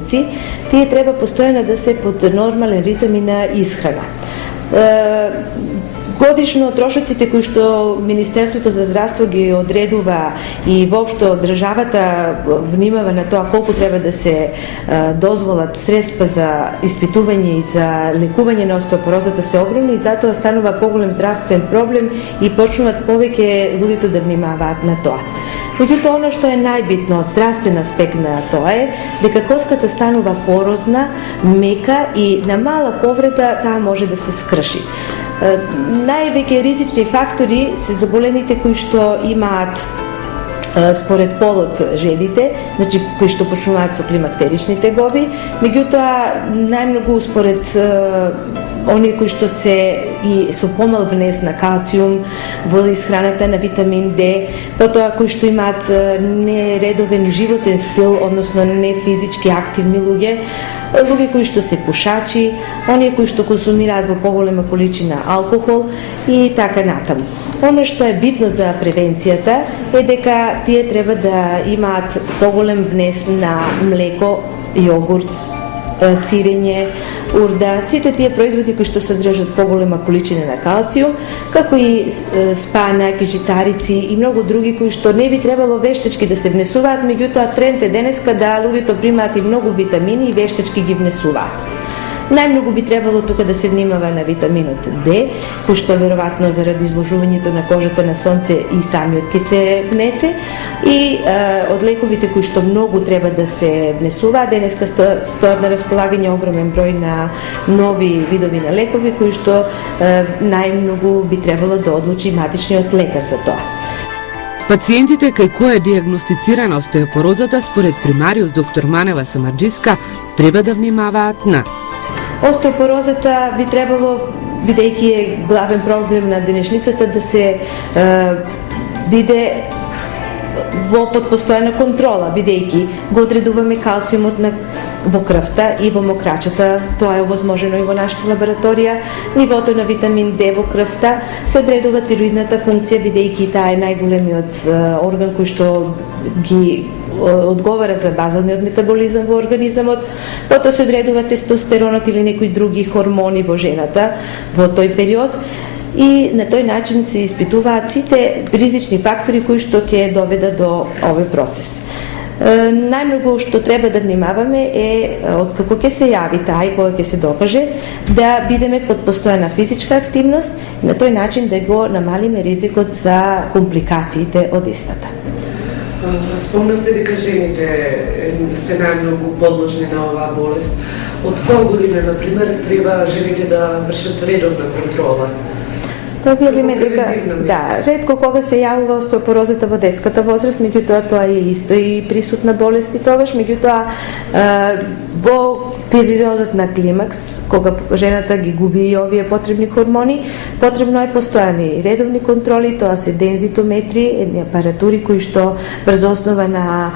тие треба постојано да се под нормален ритм и на исхрана. Годишно трошоците кои што Министерството за здравство ги одредува и воопшто државата внимава на тоа колку треба да се дозволат средства за испитување и за лекување на остеопорозата се огромни и затоа станува поголем здравствен проблем и почнуваат повеќе луѓето да внимаваат на тоа. Меѓутоа, оно што е најбитно од здравствен аспект на тоа е дека коската станува порозна, мека и на мала повреда таа може да се скрши. Највеќе ризични фактори се заболените кои што имаат според полот жените, значи кои што почнуваат со климактерични тегоби, меѓутоа најмногу според оние кои што се и со помал внес на калциум во исхраната, на витамин Д, потоа кои што имаат нередовен животен стил, односно не физички активни луѓе кои што се пушачи, оние кои што консумираат во поголема количина алкохол и така натаму. Оно што е битно за превенцијата е дека тие треба да имаат поголем внес на млеко, јогурт, сирење, урда, сите тие производи кои што содржат поголема количина на калциум, како и спанак, житарици и многу други кои што не би требало вештачки да се внесуваат, меѓутоа тренд е денеска да луѓето примаат и многу витамини и вештачки ги внесуваат. Најмногу би требало тука да се внимава на витаминот Д, кој што веројатно заради изложувањето на кожата на сонце и самиот ќе се внесе, и од лековите кои што многу треба да се внесуваат, денеска стојат на располагање огромен број на нови видови на лекови кои што најмногу би требало да одлучи матичниот лекар за тоа. Пациентите кај кои е диагностицирана остеопорозата според примариус доктор Манева Самарџиска треба да внимаваат на остеопорозата би требало, бидејќи е главен проблем на денешницата, да се биде во постојана контрола, бидејќи го одредуваме калциумот во крвта и во мокрачата, тоа е овозможено и во нашата лабораторија, нивото на витамин Д во крвта, се одредува тироидната функција, бидејќи таа е најголемиот орган кој што ги одговара за базалниот метаболизам во организамот, потоа се одредува тестостеронот или некои други хормони во жената во тој период и на тој начин се испитуваат сите ризични фактори кои што ќе доведат до овој процес. Најмногу што треба да внимаваме е од како ќе се јави таа и кога ќе се докаже да бидеме под постојана физичка активност и на тој начин да го намалиме ризикот за компликациите од истата. Спомнавте дека жените се најмногу подложни на оваа болест. Од која година, например, треба жените да вршат редовна контрола? Тоа велиме дека ретко кога се јавува остеопорозата во детската возраст, меѓутоа тоа е исто и присутна болест и тогаш, меѓутоа во периодот на климакс, кога жената ги губи и овие потребни хормони, потребно е постојани редовни контроли, тоа се дензитометри, едни апаратури кои што врз основа на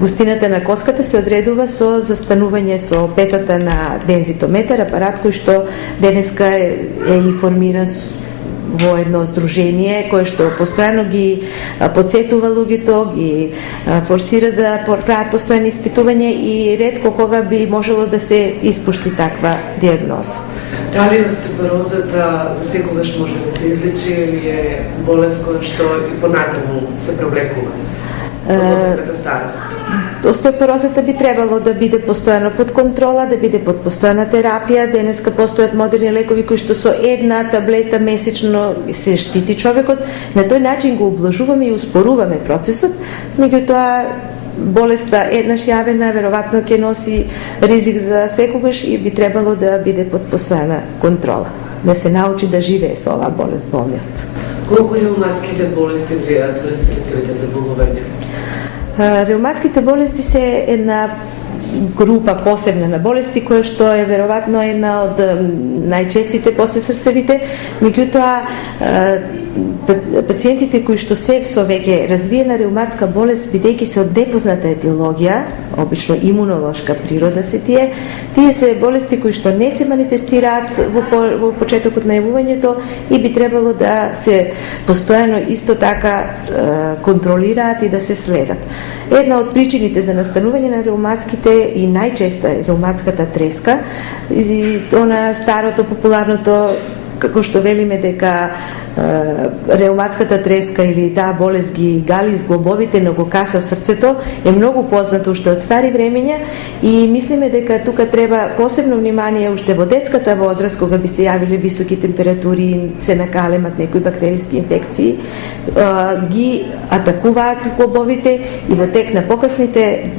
густината на коската се одредува со застанување со петата на дензитометар, апарат кој што денеска е информиран во едно здружение кое што постојано ги потсетува луѓето, ги форсира да прават постојани испитување и ретко кога би можело да се испушти таква диагноза. Дали остеопорозата за секогаш може да се излечи или е болест која што и понатаму се провлекува? Остеопорозата би требало да биде постојано под контрола, да биде под постојана терапија. Денеска постојат модерни лекови кои што со една таблета месечно се штити човекот. На тој начин го ублажуваме и успоруваме процесот, меѓутоа болеста еднаш јавена веројатно ќе носи ризик за секогаш и би требало да биде под постојана контрола, да се научи да живее со оваа болест болниот. Колку реуматските болести влијаат врз срцевите заболувања? Реуматските болести се една група посебна на болести која што е веројатно една од најчестите после срцевите, меѓутоа пациентите кои што се со веќе развиена реуматска болест, бидејќи се од непозната етиологија, обично имунолошка природа се тие се болести кои што не се манифестираат во почетокот на јавувањето и би требало да се постојано исто така контролираат и да се следат. Една од причините за настанување на реуматските и најчеста е реуматската треска, и она старото популарното, како што велиме дека реуматската треска или таа болест ги гали зглобовите, но го каса срцето, е многу познато уште од стари времења и мислиме дека тука треба посебно внимание уште во детската возраст, кога би се јавили високи температури, се накалемат некои бактериски инфекции, ги атакуваат зглобовите и во тек на покасните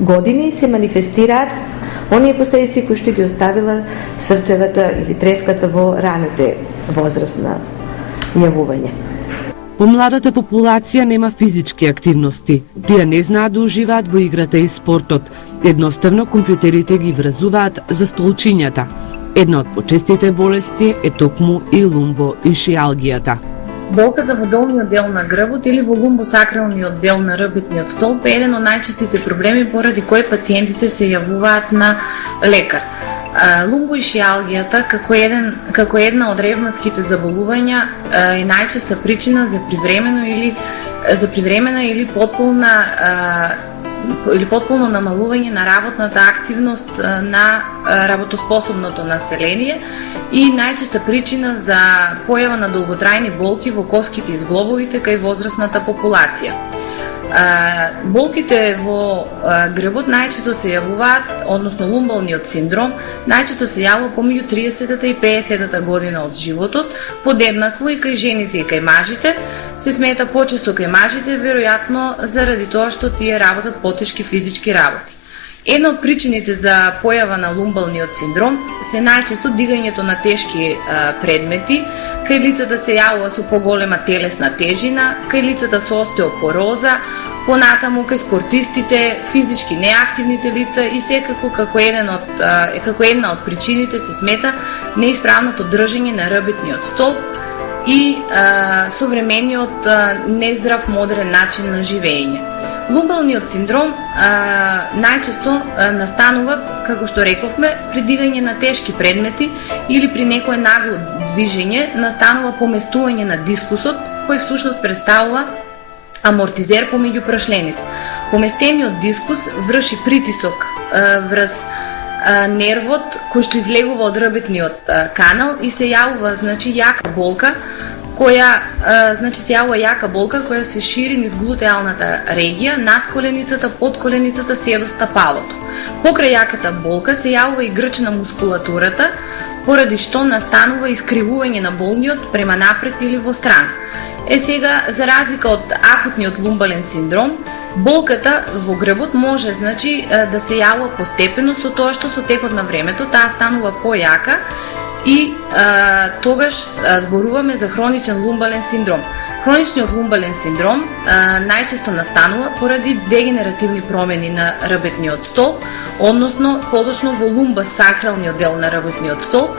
години се манифестираат оние последици кои што ги оставила срцевата или треската во раните возраст на јавување. Помладата популација нема физички активности. Тие не знаат да уживаат во играта и спортот. Едноставно компјутерите ги вразуваат за столчињата. Една од почестите болести е токму и лумбоишиалгијата. Болката во долниот дел на грбот или во лумбосакралниот дел на ребетниот столб е еден од најчестите проблеми поради кои пациентите се јавуваат на лекар. Лумбоишиалгијата како една од ревматските заболувања е најчеста причина за привремена или потполно намалување на работната активност на работоспособното население и најчеста причина за појава на долготрајни болки во коските и зглобовите кај возрастната популација. Болките во грбот најчесто се јавуваат, односно лумбалниот синдром, најчесто се јавува помеѓу 30-та и 50-та година од животот, подеднакво и кај жените и кај мажите. Се смета почесто кај мажите, веројатно заради тоа што тие работат потешки физички работи. Една од причините за појава на лумбалниот синдром се најчесто дигањето на тешки предмети, кај лицата се јавува со поголема телесна тежина, кај лицата со остеопороза, понатаму кај спортистите, физички неактивните лица и секако како една од причините се смета неисправното држење на ребетниот столб и современиот нездрав модерен начин на живење. Лумбалниот синдром најчесто настанува, како што рековме, при дигање на тешки предмети или при некое нагло движење настанува поместување на дискусот, кој всушност представува амортизер помеѓу прашлените. Поместениот дискус врши притисок врз нервот кој што излегува од ребетниот канал и се јавува јака болка, која се шири низ глутеалната регија, над коленицата, под коленицата, се до стапалото. Покрај јаката болка се јавува и грч на мускулатурата, поради што настанува искривување на болниот према напред или во страна. Сега, за разлика од акутниот лумбален синдром, болката во грбот може да се јавува постепено со тоа што со текот на времето таа станува појака и тогаш зборуваме за хроничен лумбален синдром. Хроничниот лумбален синдром најчесто настанува поради дегенеративни промени на ребетниот столб, односно подочно во лумбосакралниот дел на ребетниот столб,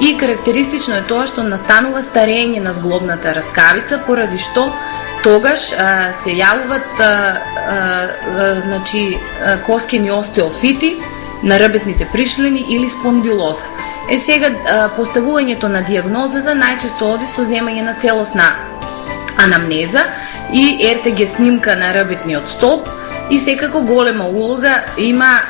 и карактеристично е тоа што настанува старење на зглобната раскавица, поради што тогаш се јавуваат коскени остеофити на ребетните пришлени или спондилоза. Сега поставувањето на диагнозата најчесто оди со земање на целосна анамнеза и РТГ снимка на ребетниот столб и секако голема улога има,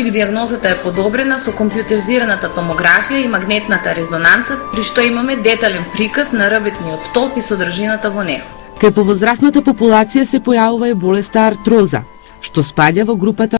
диагнозата е подобрена со компјутеризираната томографија и магнетната резонанца, при што имаме детален приказ на ребетниот столб и содржината во него. Кај повозрастната популација се појавува и болеста артроза, што спаѓа во групата